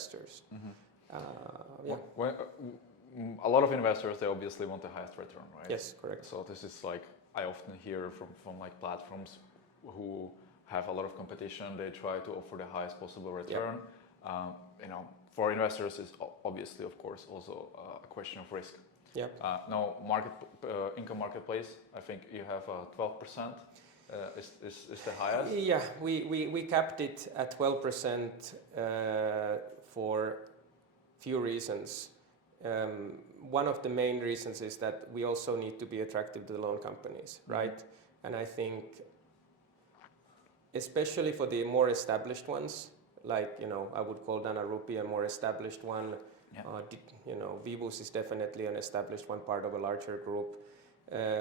investors. A lot of investors, they obviously want the highest return, right? Yes, correct. So this is like, I often hear from like platforms who have a lot of competition, they try to offer the highest possible return. For investors, it's obviously, of course, also a question of risk. Now, income marketplace, I think you have 12%. Is the highest? Yeah, we capped it at 12% for few reasons. One of the main reasons is that we also need to be attractive to the loan companies, right? And I think, especially for the more established ones, like, I would call Dana Rupi a more established one. Vivus is definitely an established one, part of a larger group.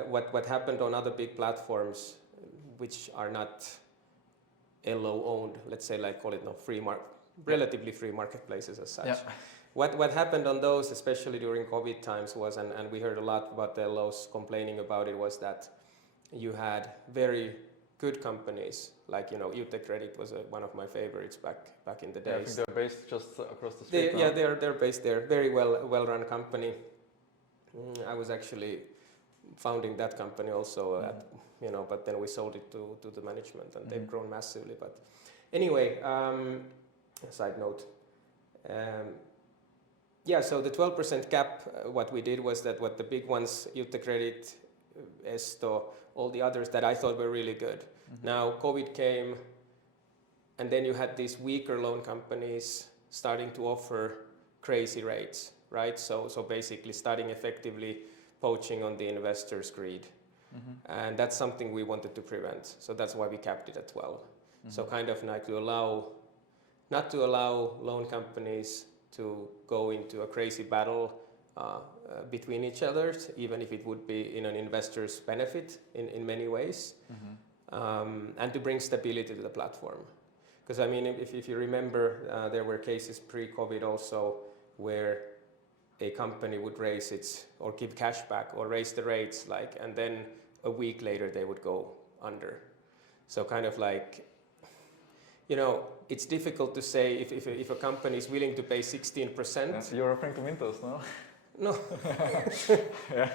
What happened on other big platforms, which are not LO owned, let's say, like call it relatively free marketplaces as such. What happened on those, especially during COVID times, was, and we heard a lot about the LOs complaining about it, was that you had very good companies, like UTE Credit was one of my favorites back in the days. I think they're based just across the street. They're based there. Very well run company. I was actually founding that company also, but then we sold it to the management, and they've grown massively. But anyway, side note. So the 12% cap, what we did was that what the big ones, UTE Credit, Esto, all the others that I thought were really good. Now COVID came, and then you had these weaker loan companies starting to offer crazy rates, right? So basically starting effectively poaching on the investors' greed. And that's something we wanted to prevent. So that's why we capped it at 12. So kind of like not to allow loan companies to go into a crazy battle between each other, even if it would be in an investor's benefit in many ways, and to bring stability to the platform. Because I mean, if you remember, there were cases pre-COVID also where a company would raise its, or give cash back, or raise the rates, and then a week later they would go under. So kind of like, it's difficult to say if a company is willing to pay 16%. You're referring to Mintos, no? No.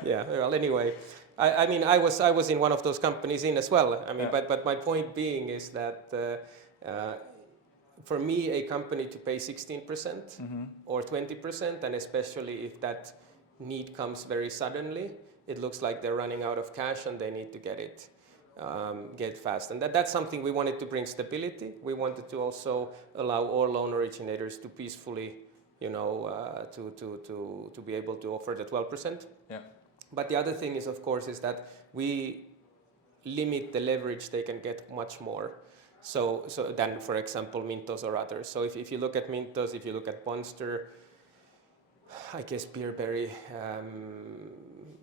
Well, anyway, I mean, I was in one of those companies as well. I mean, but my point being is that for me, a company to pay 16% or 20%, and especially if that need comes very suddenly, it looks like they're running out of cash and they need to get fast. And that's something we wanted to bring stability. We wanted to also allow all loan originators to peacefully, to be able to offer the 12%. But the other thing is, of course, is that we limit the leverage they can get much more. So than, for example, Mintos or others. So if you look at Mintos, if you look at Monster, I guess Beerberry,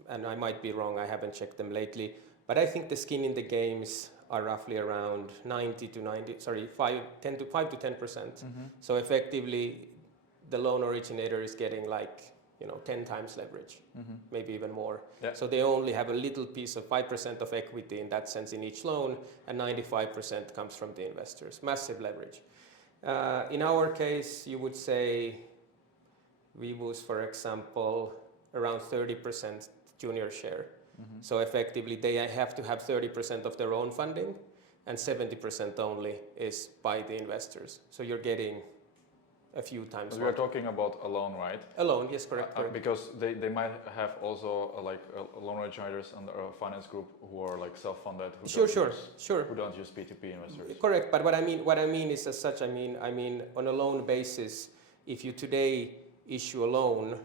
and I might be wrong, I haven't checked them lately, but I think the skin in the games are roughly around 5 to 10%. So effectively, the loan originator is getting 10 times leverage, maybe even more. So they only have a little piece of 5% of equity in that sense in each loan, and 95% comes from the investors. Massive leverage. In our case, you would say we was, for example, around 30% junior share. So effectively, they have to have 30% of their own funding, and 70% only is by the investors. So you're getting a few times. We are talking about a loan, right? A loan, yes, correct. Because they might have also loan originators under a finance group who are self-funded. Who don't use P2P investors. Correct, but what I mean is as such. I mean on a loan basis, if you today issue a loan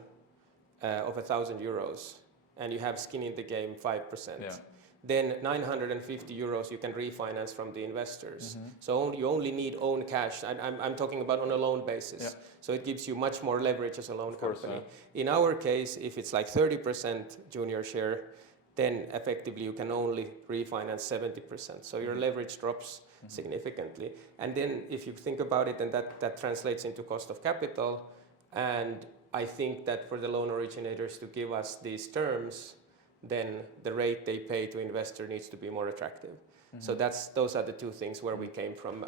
of 1,000 euros and you have skin in the game 5%. Then 950 euros you can refinance from the investors. So you only need own cash. I'm talking about on a loan basis. So it gives you much more leverage as a loan company. In our case, if it's 30% junior share, then effectively you can only refinance 70%. So your leverage drops significantly. And then if you think about it, then that translates into cost of capital. And I think that for the loan originators to give us these terms, then the rate they pay to investor needs to be more attractive. So those are the two things where we came from.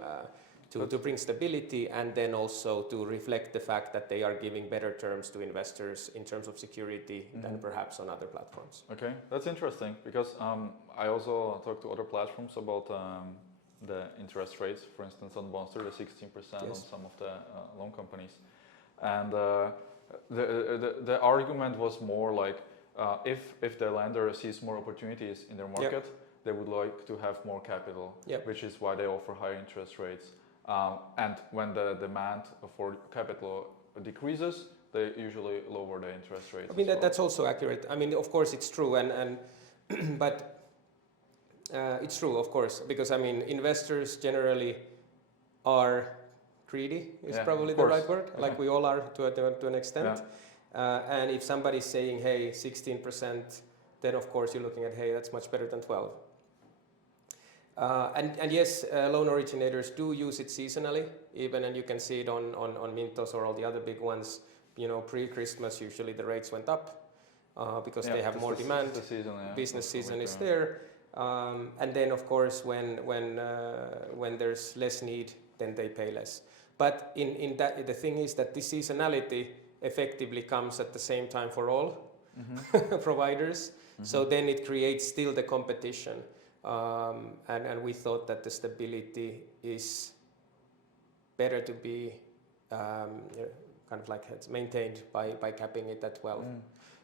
to bring stability, and then also to reflect the fact that they are giving better terms to investors in terms of security than perhaps on other platforms. Okay, that's interesting because I also talked to other platforms about the interest rates. For instance, on Bonster, the 16% on some of the loan companies, and the argument was more like if the lender sees more opportunities in their market, they would like to have more capital, which is why they offer higher interest rates. And when the demand for capital decreases, they usually lower the interest rates. I mean, that's also accurate. I mean, of course, it's true, and but it's true, of course, because I mean, investors generally are greedy. Is probably the right word. Like we all are to an extent. And if somebody's saying, "Hey, 16%," then of course you're looking at, "Hey, that's much better than 12." And yes, loan originators do use it seasonally, even, and you can see it on Mintos or all the other big ones. You know, pre-Christmas, usually the rates went up because they have more demand. The season, business season is there, and then of course when there's less need, then they pay less. But in that, the thing is that this seasonality effectively comes at the same time for all providers. So then it creates still the competition. And we thought that the stability is better to be kind of like it's maintained by capping it at 12.